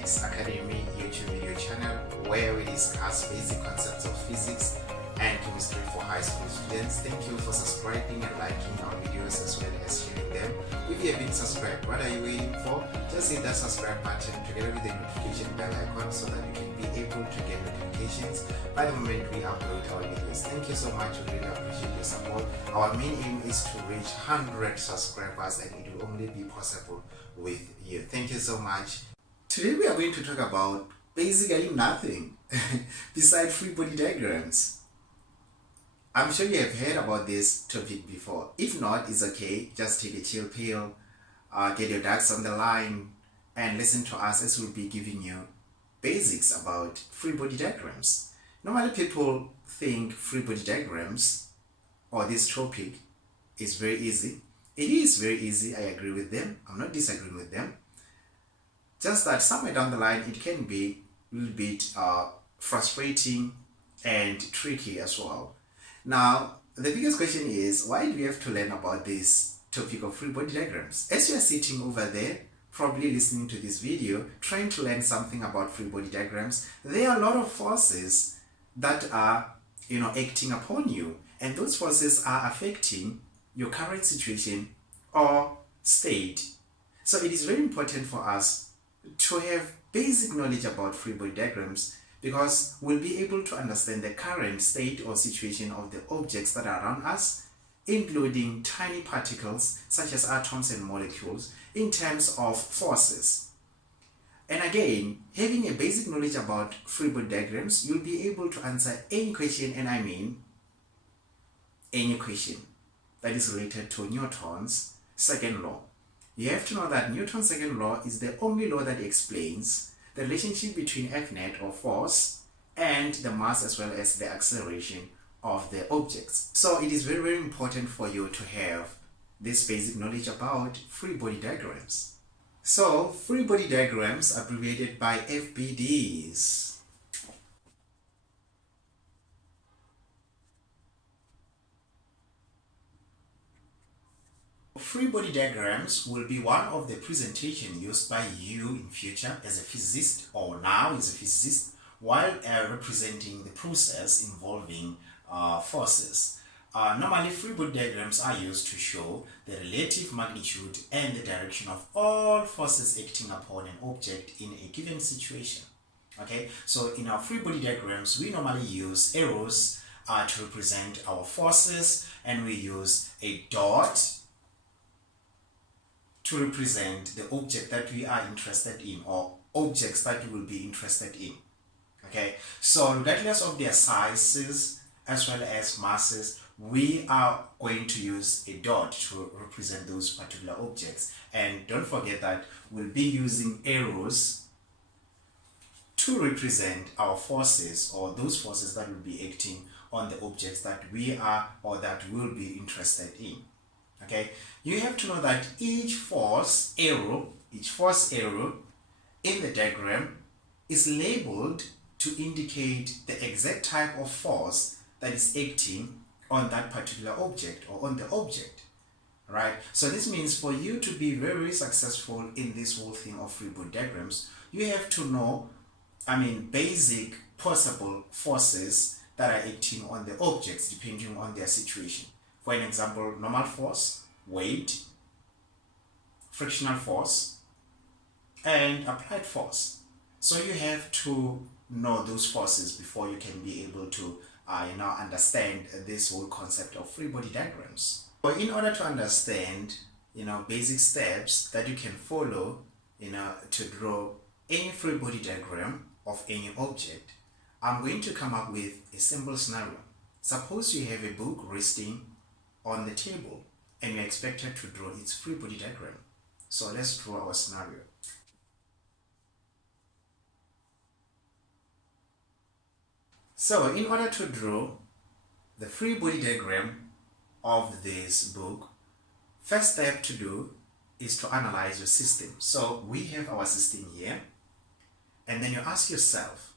SCI-TICS Academy YouTube video channel where we discuss basic concepts of physics and chemistry for high school students. Thank you for subscribing and liking our videos as well as sharing them. If you have been subscribed, what are you waiting for? Just hit that subscribe button together with the notification bell icon so that you can be able to get notifications by the moment we upload our videos. Thank you so much. We really appreciate your support. Our main aim is to reach 100 subscribers, and it will only be possible with you. Thank you so much. Today we are going to talk about basically nothing besides free body diagrams. I'm sure you have heard about this topic before. If not, it's okay. Just take a chill pill, get your ducks on the line, and listen to us as we'll be giving you basics about free body diagrams. Normally people think free body diagrams or this topic is very easy. It is very easy, I agree with them. I'm not disagreeing with them. Just that somewhere down the line it can be a little bit frustrating and tricky as well. Now, the biggest question is, why do we have to learn about this topic of free body diagrams? As you are sitting over there, probably listening to this video, trying to learn something about free body diagrams, there are a lot of forces that are, acting upon you. And those forces are affecting your current situation or state. So it is very important for us to have basic knowledge about free body diagrams, because we'll be able to understand the current state or situation of the objects that are around us, including tiny particles such as atoms and molecules, in terms of forces. And again, having a basic knowledge about free body diagrams, you'll be able to answer any question, and I mean any question that is related to Newton's second law. You have to know that Newton's second law is the only law that explains the relationship between F net, or force, and the mass as well as the acceleration of the objects. So it is very, very important for you to have this basic knowledge about free body diagrams. So free body diagrams are abbreviated by FBDs. Free body diagrams will be one of the presentation used by you in future as a physicist, or now as a physicist, while representing the process involving forces. Normally, free body diagrams are used to show the relative magnitude and the direction of all forces acting upon an object in a given situation. Okay, so in our free body diagrams, we normally use arrows to represent our forces, and we use a dot to represent the object that we are interested in, or objects that we will be interested in. Okay, so regardless of their sizes as well as masses, we are going to use a dot to represent those particular objects. And don't forget that we'll be using arrows to represent our forces, or those forces that will be acting on the objects that we are or that we'll be interested in. Okay, you have to know that each force arrow in the diagram is labeled to indicate the exact type of force that is acting on that particular object or on the object, right? So this means for you to be very, very successful in this whole thing of free body diagrams, you have to know, basic possible forces that are acting on the objects depending on their situation. For an example, normal force, weight, frictional force, and applied force. So you have to know those forces before you can be able to understand this whole concept of free body diagrams. So in order to understand basic steps that you can follow to draw any free body diagram of any object, I'm going to come up with a simple scenario. Suppose you have a book resting on the table and you're expected to draw its free body diagram. So let's draw our scenario. So in order to draw the free body diagram of this book, first step to do is to analyze your system. So we have our system here, and then you ask yourself,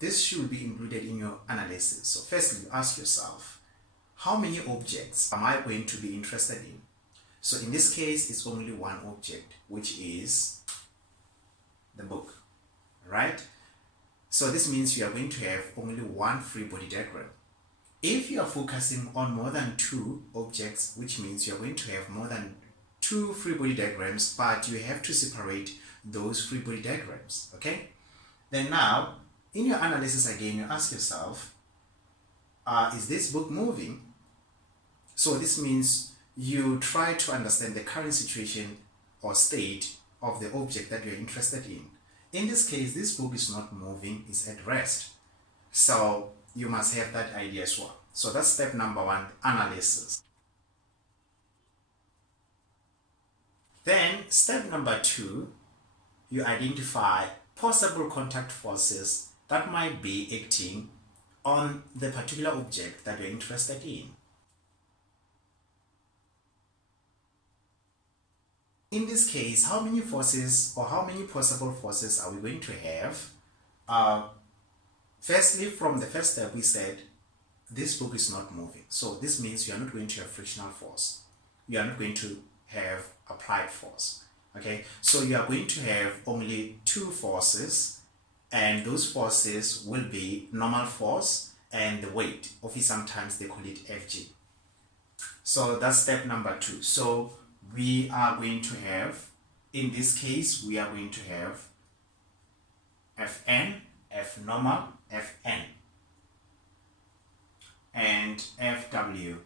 this should be included in your analysis. So firstly, you ask yourself, how many objects am I going to be interested in? So in this case, it's only one object, which is the book. So this means you are going to have only one free body diagram. If you are focusing on more than two objects, which means you are going to have more than two free body diagrams, but you have to separate those free body diagrams, okay? Then now, in your analysis again, you ask yourself, is this book moving? So this means you try to understand the current situation or state of the object that you're interested in. In this case, this book is not moving, it's at rest. So you must have that idea as well. So that's step number one, analysis. Then step number two, you identify possible contact forces that might be acting on the particular object that you're interested in. In this case, how many forces or how many possible forces are we going to have? Firstly, from the first step, we said this book is not moving. So this means you are not going to have frictional force. You are not going to have applied force. Okay, so you are going to have only two forces, and those forces will be normal force and the weight, or sometimes they call it FG. So that's step number two. So we are going to have, in this case, we are going to have Fn, F normal, Fn, and Fw,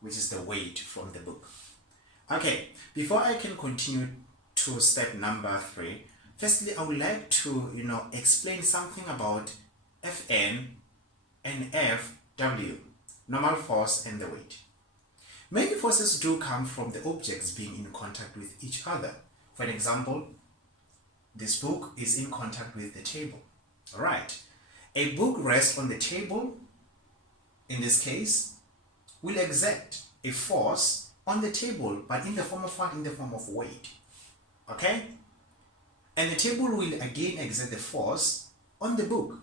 which is the weight from the book. Okay, before I can continue to step number three, firstly, I would like to, explain something about Fn and Fw, normal force and the weight. Many forces do come from the objects being in contact with each other. For example, this book is in contact with the table. All right. A book rests on the table, in this case, will exert a force on the table, but in the form of what? In the form of weight. Okay? And the table will again exert the force on the book.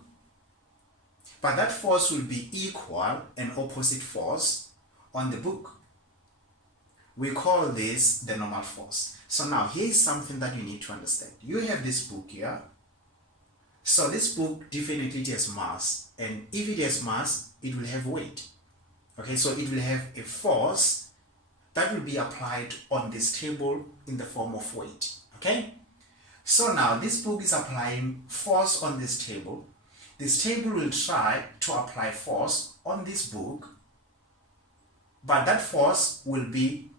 But that force will be equal and opposite force on the book. We call this the normal force. So now here's something that you need to understand. You have this book here. So this book definitely has mass, and if it has mass, it will have weight. Okay, so it will have a force that will be applied on this table in the form of weight. Okay, so now this book is applying force on this table. This table will try to apply force on this book, but that force will be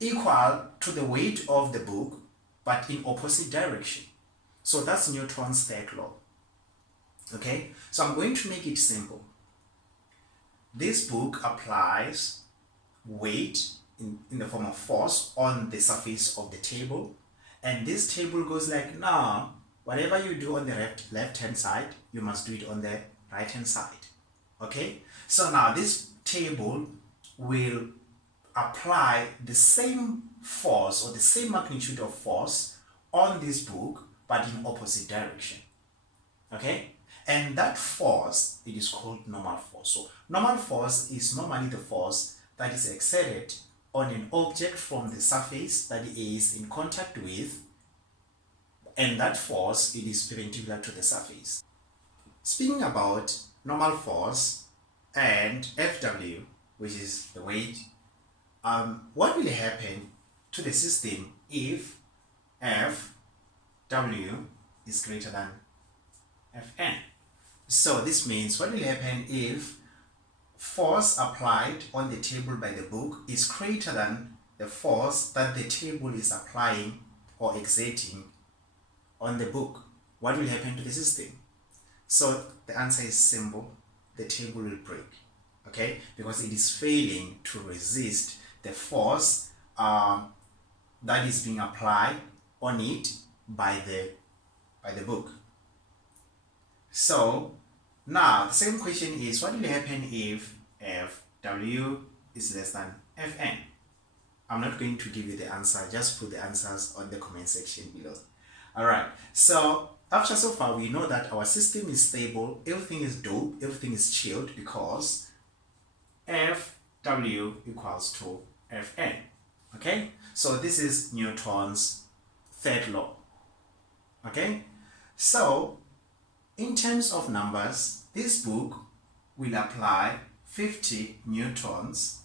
equal to the weight of the book, but in opposite direction. So that's Newton's third law. Okay, so I'm going to make it simple. This book applies weight in the form of force on the surface of the table, and this table goes like, now whatever you do on the left hand side, you must do it on the right hand side. Okay, so now this table will apply the same force or the same magnitude of force on this book, but in opposite direction. Okay, and that force, it is called normal force. So normal force is normally the force that is exerted on an object from the surface that it is in contact with, and that force, it is perpendicular to the surface. Speaking about normal force and Fw, which is the weight, what will happen to the system if Fw is greater than Fn? So this means what will happen if force applied on the table by the book is greater than the force that the table is applying or exerting on the book? What will happen to the system? So the answer is simple. The table will break. Okay, because it is failing to resist the force that is being applied on it by the book. So now the second question is, what will happen if Fw is less than Fn? I'm not going to give you the answer, just put the answers on the comment section below. Alright, so after so far we know that our system is stable, everything is dope, everything is chilled, because Fw equals to Fn. Okay, so this is Newton's third law. Okay, so In terms of numbers, this book will apply 50 newtons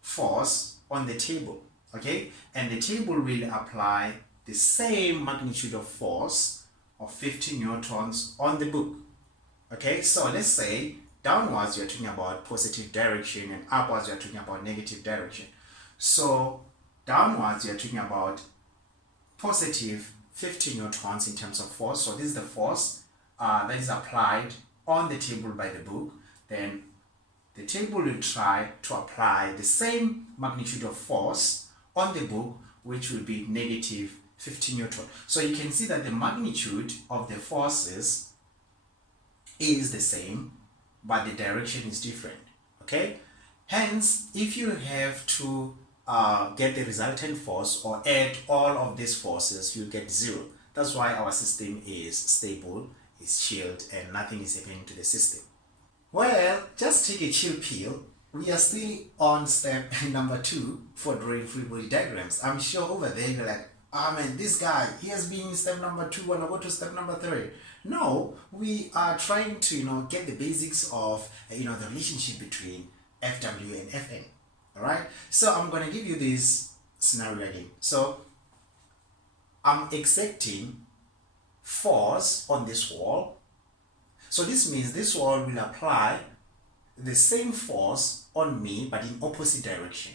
force on the table, okay? And the table will apply the same magnitude of force of 50 newtons on the book, okay? So let's say downwards you're talking about positive direction and upwards you're talking about negative direction. So downwards you're talking about positive 50 newtons in terms of force. So this is the force that is applied on the table by the book. Then the table will try to apply the same magnitude of force on the book, which will be negative 50 newton. So you can see that the magnitude of the forces is the same, but the direction is different, okay? Hence, if you have to get the resultant force or add all of these forces, you get 0. That's why our system is stable, is chilled, and nothing is happening to the system. Well, just take a chill pill. We are still on step number 2 for drawing free body diagrams. I'm sure over there you're like, ah man, this guy, he has been in step number 2 and I go to step number 3. No, we are trying to, get the basics of, the relationship between FW and FN. Alright, so I'm going to give you this scenario again. So I'm exerting force on this wall. So this means this wall will apply the same force on me but in opposite direction.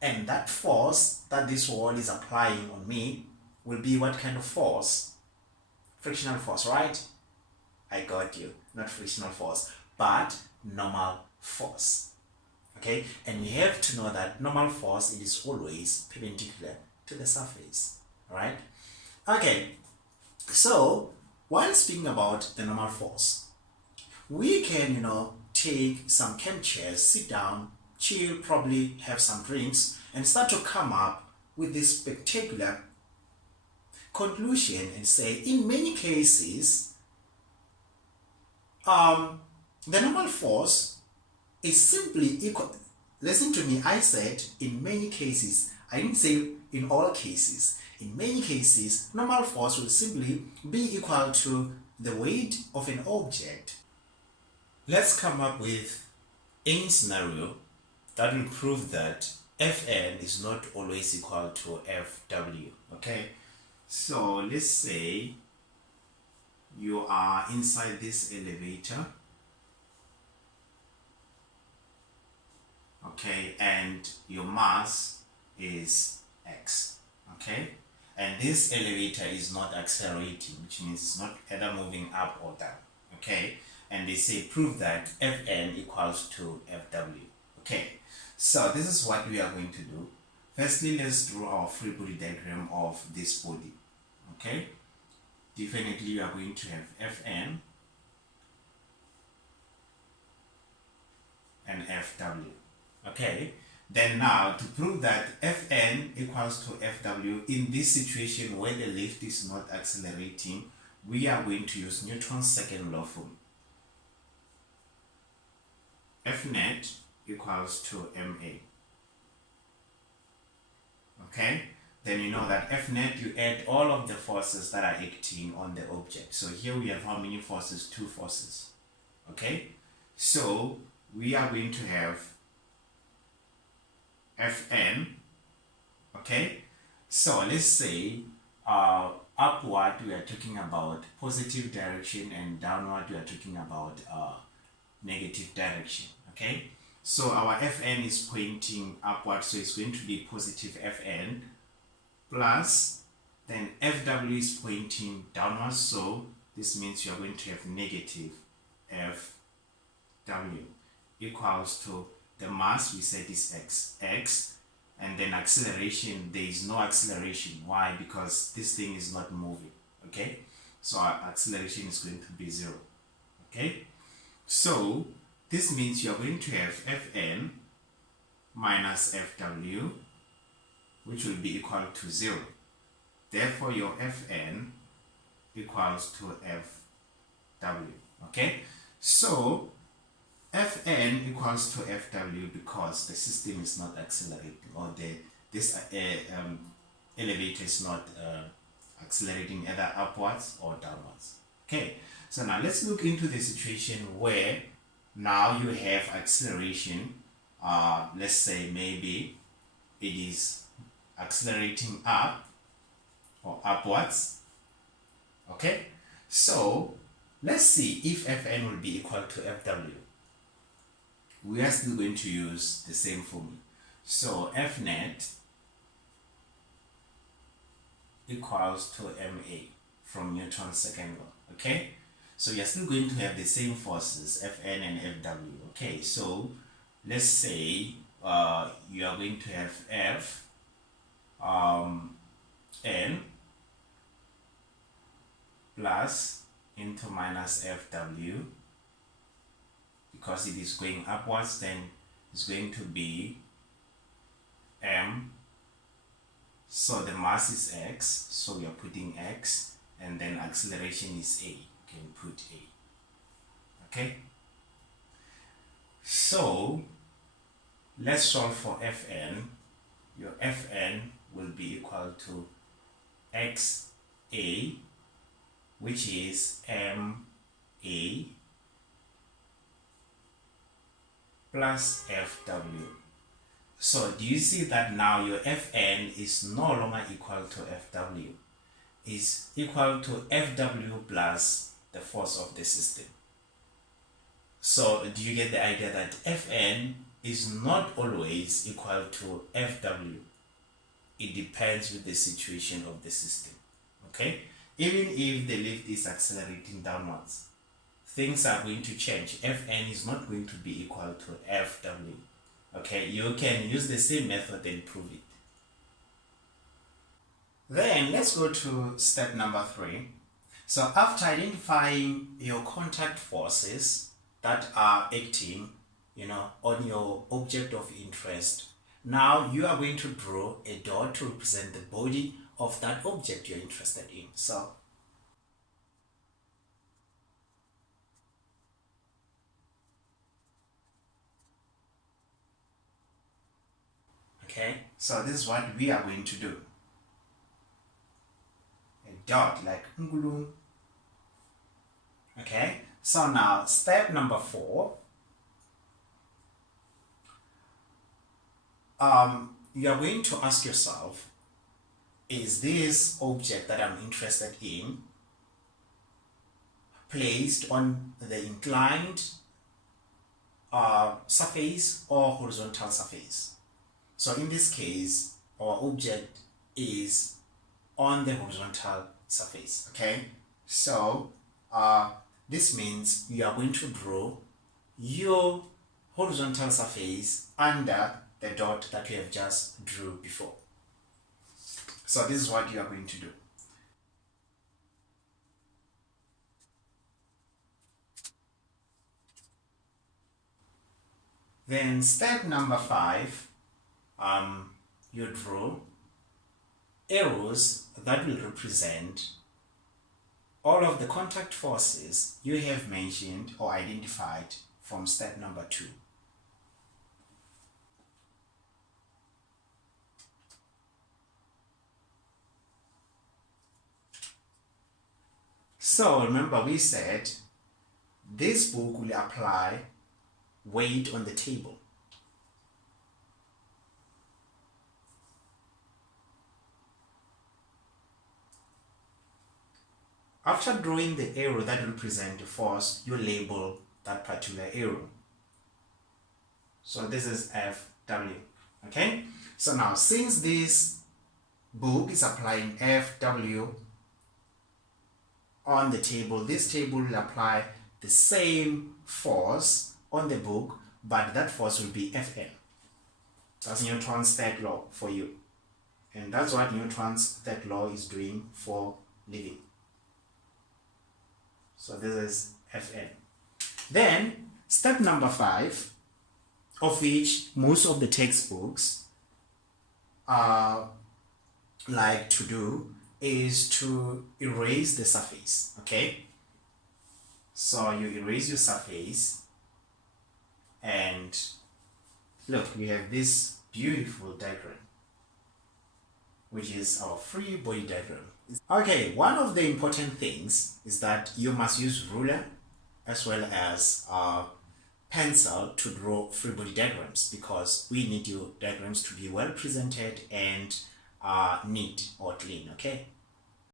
And that force that this wall is applying on me will be what kind of force? Frictional force, right? I got you. Not frictional force, but normal force. Okay, and you have to know that normal force is always perpendicular to the surface. Alright? Okay, so while speaking about the normal force, we can, take some camp chairs, sit down, chill, probably have some drinks, and start to come up with this spectacular conclusion and say, in many cases, the normal force is simply equal. Listen to me, I said in many cases. I didn't say in all cases. In many cases, normal force will simply be equal to the weight of an object. Let's come up with any scenario that will prove that Fn is not always equal to Fw, okay? So let's say you are inside this elevator, okay, and your mass is x, okay, and this elevator is not accelerating, which means it's not either moving up or down, okay, and they say prove that Fn equals to Fw, okay. So this is what we are going to do. Firstly, let's draw our free body diagram of this body, okay. Definitely we are going to have Fn and Fw. Okay, then now to prove that Fn equals to Fw in this situation where the lift is not accelerating, we are going to use Newton's second law form. Fnet equals to ma. Okay, then you know that Fnet, you add all of the forces that are acting on the object. So here we have how many forces? 2 forces. Okay, so we are going to have Fn, okay, so let's say upward we are talking about positive direction and downward we are talking about negative direction, okay. So our Fn is pointing upward, so it's going to be positive Fn plus, then Fw is pointing downward, so this means you are going to have negative Fw equals to the mass, we said is x, and then acceleration, there is no acceleration. Why? Because this thing is not moving, okay, so our acceleration is going to be 0, okay. So this means you are going to have Fn minus Fw, which will be equal to 0. Therefore your Fn equals to Fw, okay. So Fn equals to Fw because the system is not accelerating, or this elevator is not accelerating either upwards or downwards. Okay, so now let's look into the situation where now you have acceleration. Let's say maybe it is accelerating up or upwards. Okay, so let's see if Fn will be equal to Fw. We are still going to use the same formula. So Fnet equals to ma from Newton's second law. Okay, so you're still going to have the same forces, Fn and Fw. Okay, so let's say you are going to have F n plus into minus Fw, because it is going upwards, then it's going to be m. So the mass is x, so we are putting x, and then acceleration is a. You can put a. Okay, so let's solve for Fn. Your Fn will be equal to xa, which is ma plus Fw. So do you see that now your Fn is no longer equal to Fw, is equal to Fw plus the force of the system. So do you get the idea that Fn is not always equal to Fw? It depends with the situation of the system. Okay, even if the lift is accelerating downwards, things are going to change. Fn is not going to be equal to Fw. Okay, you can use the same method and prove it. Then let's go to step number 3. So after identifying your contact forces that are acting, on your object of interest, now you are going to draw a dot to represent the body of that object you're interested in. So okay, so this is what we are going to do. A dot like ngulu. Okay, so now step number 4. You are going to ask yourself, is this object that I'm interested in placed on the inclined surface or horizontal surface? So in this case, our object is on the horizontal surface. Okay, so this means you are going to draw your horizontal surface under the dot that we have just drew before. So this is what you are going to do. Then step number 5, you draw arrows that will represent all of the contact forces you have mentioned or identified from step number 2. So remember, we said this book will apply weight on the table. After drawing the arrow that represents the force, you label that particular arrow. So this is Fw. Okay? So now, since this book is applying Fw on the table, this table will apply the same force on the book, but that force will be Fn. That's Newton's third law for you. And that's what Newton's third law is doing for living. So this is Fn. Then step number 5, of which most of the textbooks like to do, is to erase the surface. Okay, so you erase your surface, and look, we have this beautiful diagram which is our free body diagram. Okay, one of the important things is that you must use ruler as well as pencil to draw free body diagrams, because we need your diagrams to be well presented and neat or clean. Okay,